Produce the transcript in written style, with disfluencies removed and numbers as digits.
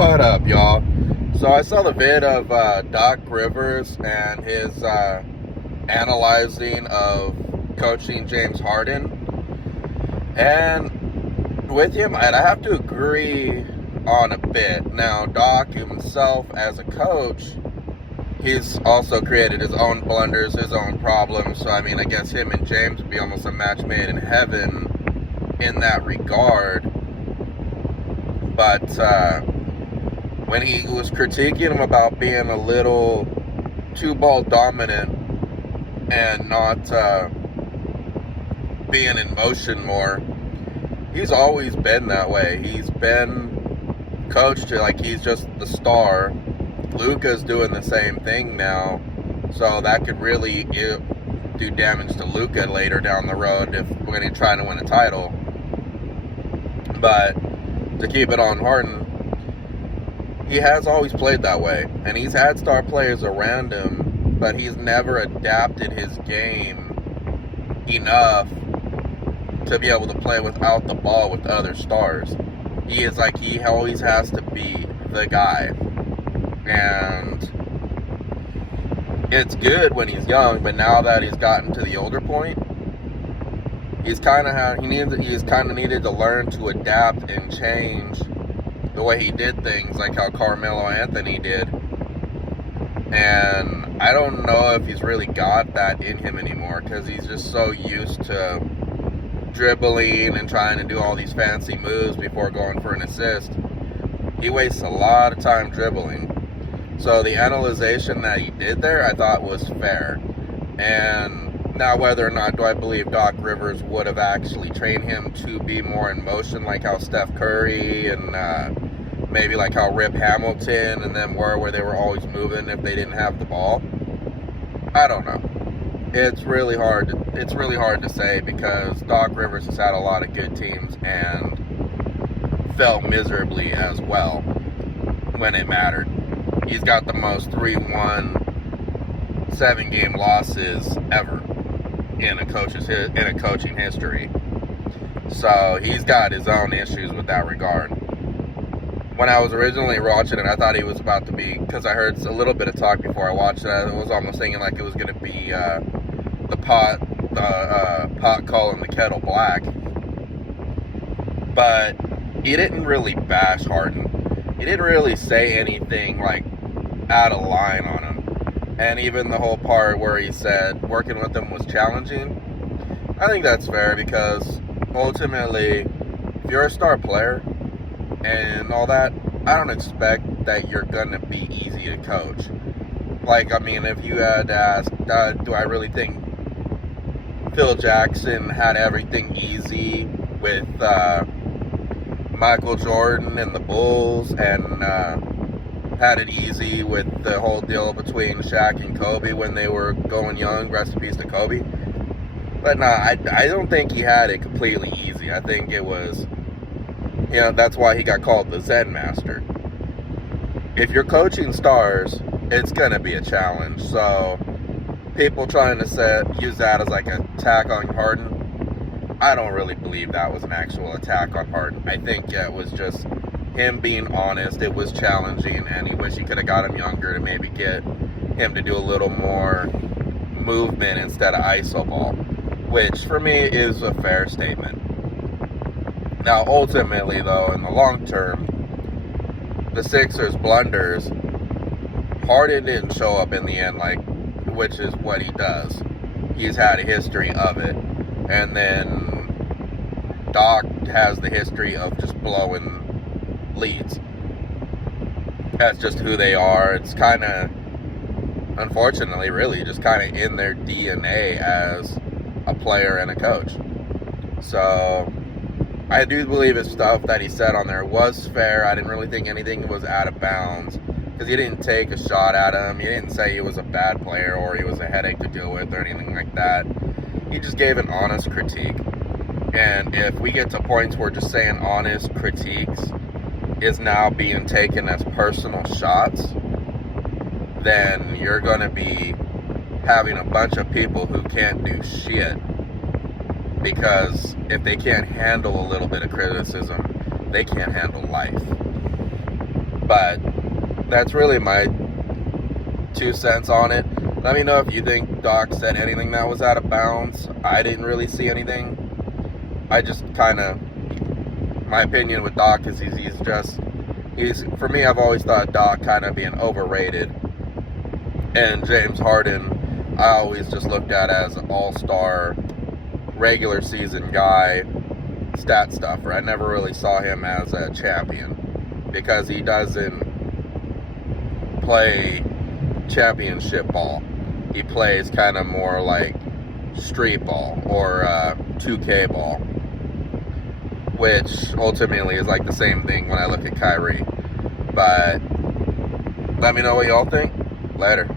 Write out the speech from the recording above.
What up, y'all? So I saw the vid of Doc Rivers and his analyzing of coaching James Harden. And with him, I have to agree on a bit. Now, Doc himself as a coach, he's also created his own blunders, his own problems. So, I mean, I guess him and James would be almost a match made in heaven in that regard. But when he was critiquing him about being a little too ball dominant and not being in motion more, he's always been that way. He's been coached like he's just the star. Luka's doing the same thing now, so that could really do damage to Luka later down the road if we're going to try to win a title. But to keep it on Harden, he has always played that way, and he's had star players around him, but he's never adapted his game enough to be able to play without the ball with other stars. He always has to be the guy. And it's good when he's young, but now that he's gotten to the older point, he's kind of needed to learn to adapt and change the way he did things, like how Carmelo Anthony did. And I don't know if he's really got that in him anymore, because he's just so used to dribbling and trying to do all these fancy moves before going for an assist. He wastes a lot of time dribbling. So the analyzation that he did there, I thought was fair. And now, whether or not do I believe Doc Rivers would have actually trained him to be more in motion, like how Steph Curry and maybe like how Rip Hamilton and them were, where they were always moving if they didn't have the ball? I don't know. It's really hard to say, because Doc Rivers has had a lot of good teams and fell miserably as well when it mattered. He's got the most 3-1 7-game losses ever in a coaching history. So he's got his own issues with that regard. When I was originally watching it, I thought he was about to be, because I heard a little bit of talk before I watched it, I was almost thinking like it was going to be the pot calling the kettle black. But he didn't really bash Harden. He didn't really say anything like out of line on him. And even the whole part where he said working with him was challenging, I think that's fair, because ultimately, if you're a star player and all that, I don't expect that you're going to be easy to coach. Like, I mean, if you had asked, do I really think Phil Jackson had everything easy with Michael Jordan and the Bulls, and had it easy with the whole deal between Shaq and Kobe when they were going young? Rest in peace to Kobe. But no, I don't think he had it completely easy. I think it was, that's why he got called the Zen Master. If you're coaching stars, it's going to be a challenge. So people trying to use that as like an attack on Harden, I don't really believe that was an actual attack on Harden. I think it was just him being honest. It was challenging, and he wished he could have got him younger to maybe get him to do a little more movement instead of iso ball, which for me is a fair statement. Now, ultimately, though, in the long term, the Sixers' blunders, Harden didn't show up in the end, which is what he does. He's had a history of it. And then Doc has the history of just blowing leads. That's just who they are. It's kind of, unfortunately, really just kind of in their DNA as a player and a coach. So I do believe his stuff that he said on there was fair. I didn't really think anything was out of bounds, because he didn't take a shot at him. He didn't say he was a bad player or he was a headache to deal with or anything like that. He just gave an honest critique. And if we get to points where just saying honest critiques is now being taken as personal shots, then you're going to be having a bunch of people who can't do shit. Because if they can't handle a little bit of criticism, they can't handle life. But that's really my 2 cents on it. Let me know if you think Doc said anything that was out of bounds. I didn't really see anything. I just kind of, my opinion with Doc is he's for me, I've always thought Doc kind of being overrated. And James Harden, I always just looked at as an all-star, regular season guy, stat stuffer. I never really saw him as a champion because he doesn't play championship ball. He plays kind of more like street ball or 2K ball, which ultimately is like the same thing when I look at Kyrie. But let me know what y'all think. Later.